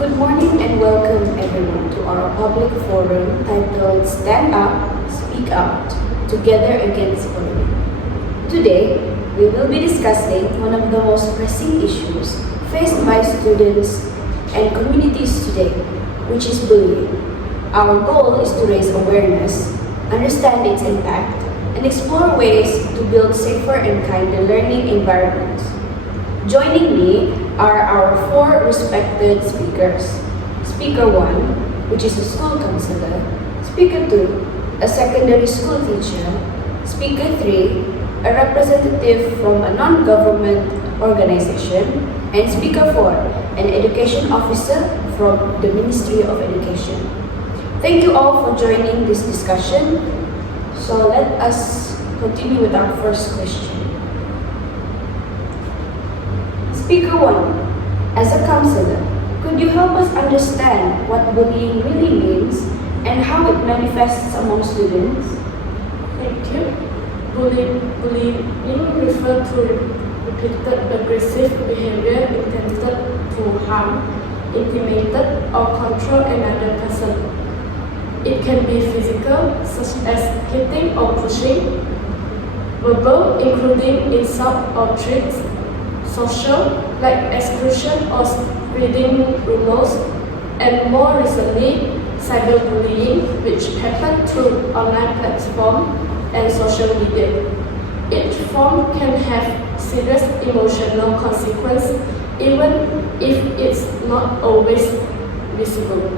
Good morning and welcome everyone to our public forum titled Stand Up, Speak Out, Together Against Bullying. Today, we will be discussing one of the most pressing issues faced by students and communities today, which is bullying. Our goal is to raise awareness, understand its impact, and explore ways to build safer and kinder learning environments. Joining me are our four respected speakers. Speaker 1, which is a school counselor. Speaker 2, a secondary school teacher. Speaker 3, a representative from a non-government organization. And Speaker 4, an education officer from the Ministry of Education. Thank you all for joining this discussion. So let us continue with our first question. Speaker 1, as a counselor, could you help us understand what bullying really means and how it manifests among students? Thank you. Bullying refers to repeated aggressive behavior intended to harm, intimidate, or control another person. It can be physical, such as hitting or pushing, verbal, including insult or threats, social, like exclusion or spreading rumors, and more recently, cyberbullying, which happen through online platforms and social media. Each form can have serious emotional consequences, even if it's not always visible.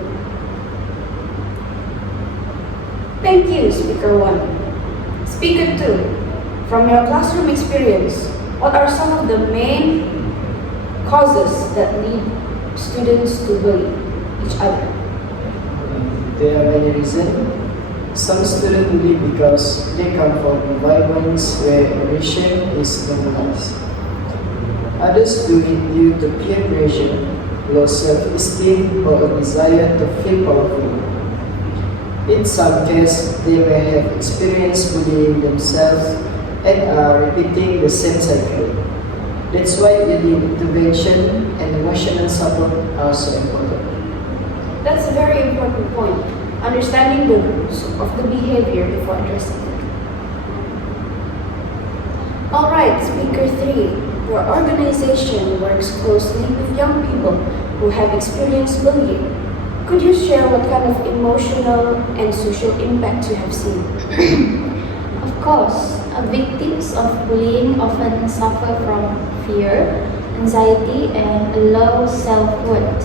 Thank you, Speaker 1. Speaker 2, from your classroom experience, what are some of the main causes that lead students to bully each other? There are many reasons. Some students bully because they come from environments where aggression is normalized. Others do it due to peer pressure, low self-esteem, or a desire to feel powerful. In some cases, they may have experienced bullying themselves and are repeating the same cycle. That's why early intervention and emotional support are so important. That's a very important point, understanding the roots of the behavior before addressing it. Alright, Speaker 3, your organization works closely with young people who have experienced bullying. Could you share what kind of emotional and social impact you have seen? Of course, victims of bullying often suffer from fear, anxiety, and a low self-worth.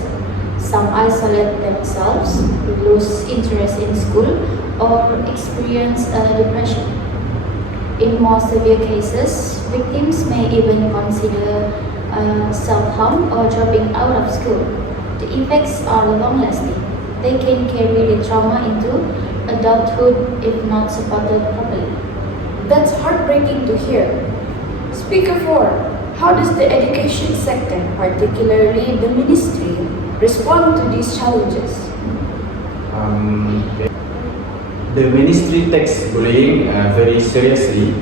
Some isolate themselves, lose interest in school, or experience depression. In more severe cases, victims may even consider self-harm or dropping out of school. The effects are long-lasting. They can carry the trauma into adulthood if not supported properly. That's heartbreaking to hear. Speaker 4, how does the education sector, particularly the ministry, respond to these challenges? The ministry takes bullying very seriously.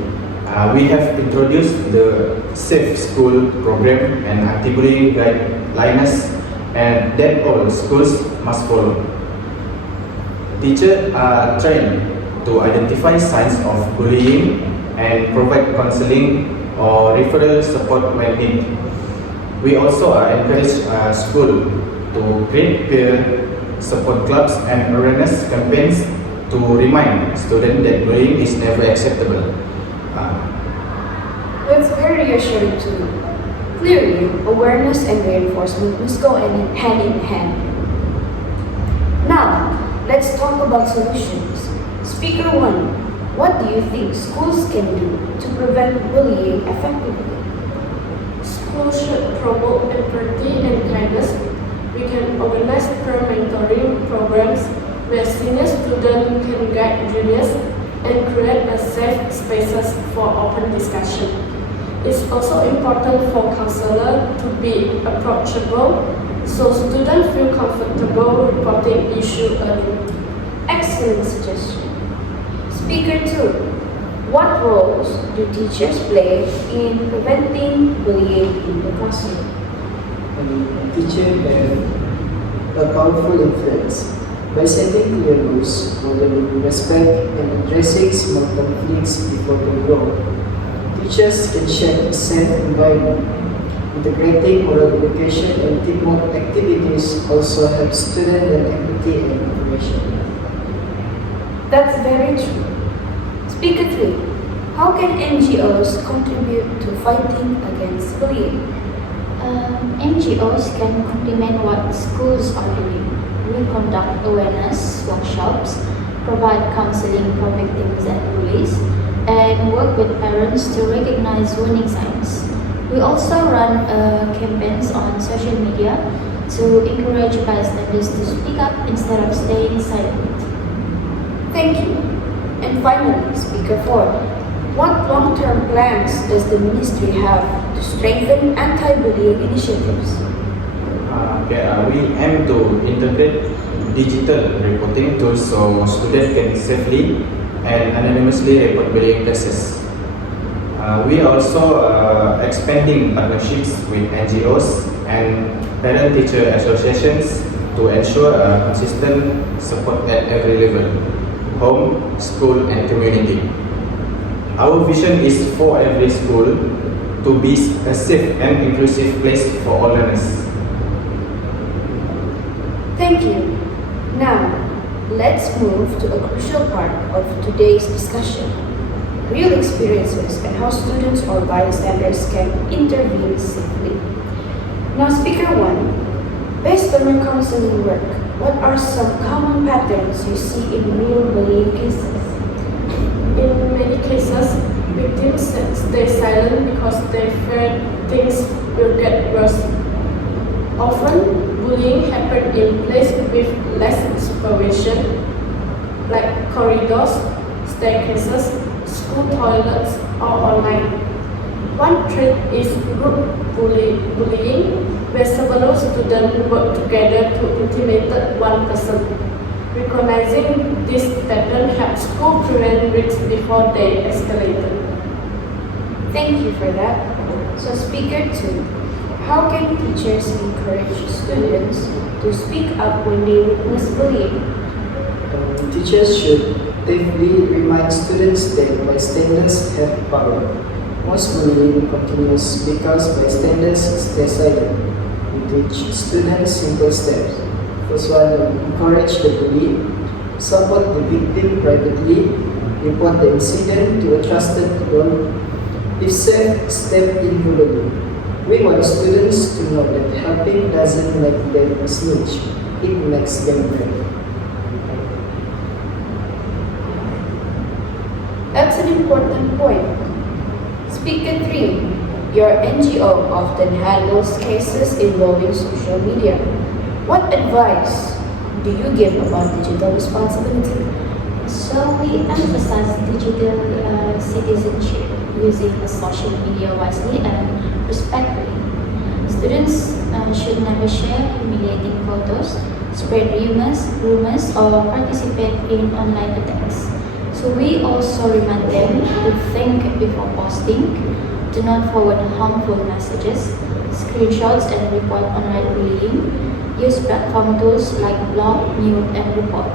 We have introduced the Safe School program and anti-bullying guidelines, and that all schools must follow. Teachers are trained to identify signs of bullying and provide counseling or referral support when needed. We also encourage schools to create peer support clubs and awareness campaigns to remind students that bullying is never acceptable. That's very reassuring to me. Clearly, awareness and reinforcement must go hand in hand. Now, let's talk about solutions. Speaker 1, what do you think schools can do to prevent bullying effectively? Schools should promote empathy and kindness. We can organize peer mentoring programs where senior students can guide juniors and create a safe spaces for open discussion. It's also important for counselors to be approachable so students feel comfortable reporting issues early. Excellent suggestion. Speaker 2, what roles do teachers play in preventing bullying in the classroom? Teachers have powerful influence. By setting clear rules, modeling respect, and addressing small conflicts before they grow, teachers can shape a safe environment. Integrating moral education and teamwork activities also helps students learn empathy and cooperation. That's very true. Speaker 3. How can NGOs contribute to fighting against bullying? NGOs can complement what schools are doing. We conduct awareness workshops, provide counseling for victims and bullies, and work with parents to recognize warning signs. We also run campaigns on social media to encourage bystanders to speak up instead of staying silent. Thank you. And finally, Speaker 4. What long-term plans does the ministry have to strengthen anti-bullying initiatives? We aim to integrate digital reporting tools so students can safely and anonymously report bullying cases. We also expanding partnerships with NGOs and parent-teacher associations to ensure consistent support at every level, home, school, and community. Our vision is for every school to be a safe and inclusive place for all learners. Thank you. Now, let's move to a crucial part of today's discussion: real experiences and how students or bystanders can intervene safely. Now, Speaker 1, based on your counseling work, what are some common patterns you see in real bullying cases? In many cases, victims stay silent because they fear things will get worse. Often, bullying happens in places with less supervision, like corridors, staircases, school toilets, or online. One threat is group bullying, where several students work together to intimidate one person. Recognizing this pattern helps school prevent risks before they escalate. Thank you for that. So, Speaker 2, how can teachers encourage students to speak up when they witness bullying? Teachers should actively remind students that bystanders have power. Most bullying continues because bystanders stay silent. We teach students simple steps. First one, encourage the bully, support the victim privately, report the incident to a trusted adult. If safe, step in fully. We want students to know that helping doesn't make them a snitch, it makes them brave. That's an important point. Speaker 3, your NGO often handles cases involving social media. What advice do you give about digital responsibility? So we emphasize digital citizenship, using the social media wisely and respectfully. Students should never share humiliating photos, spread rumors, or participate in online attacks. So we also remind them to think before posting, do not forward harmful messages, screenshots, and report online bullying. Use platform tools like blog, mute, and report.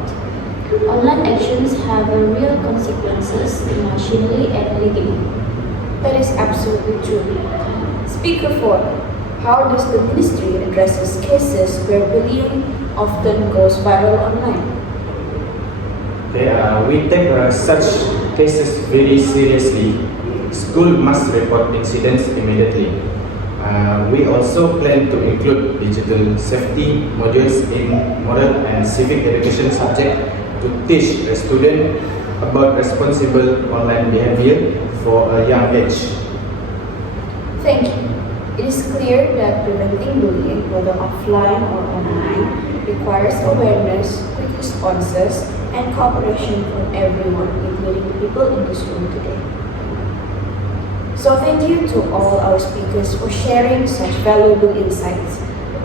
Online actions have real consequences emotionally and legally. That is absolutely true. Speaker 4, how does the ministry addresses cases where bullying often goes viral online? We take such cases very seriously. School must report incidents immediately. We also plan to include digital safety modules in moral and civic education subject to teach a student about responsible online behavior for a young age. Thank you. It is clear that preventing bullying, whether offline or online, requires awareness, quick responses, and cooperation from everyone, including the people in this room today. So thank you to all our speakers for sharing such valuable insights.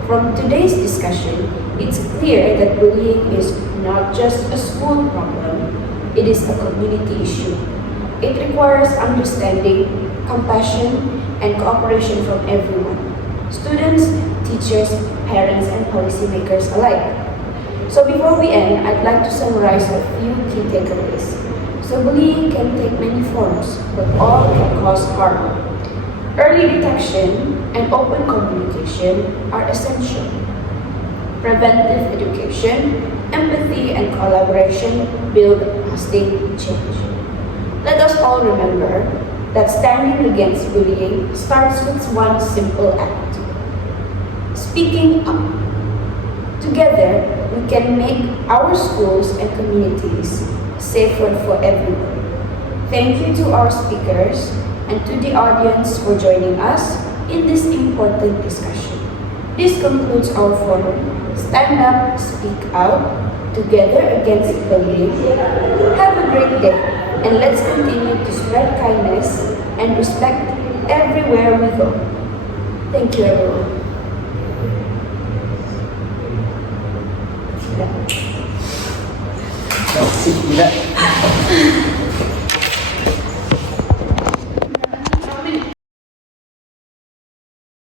From today's discussion, it's clear that bullying is not just a school problem, it is a community issue. It requires understanding, compassion, and cooperation from everyone: students, teachers, parents, and policymakers alike. So before we end, I'd like to summarize a few key takeaways. So bullying can take many forms, but all can cause harm. Early detection and open communication are essential. Preventive education, empathy, and collaboration build lasting change. Let us all remember that standing against bullying starts with one simple act: speaking up. Together, we can make our schools and communities safer for everyone. Thank you to our speakers and to the audience for joining us in this important discussion. This concludes our forum. Stand up, speak out, together against bullying. Have a great day, and let's continue to spread kindness and respect everywhere we go. Thank you, everyone. Asik gila.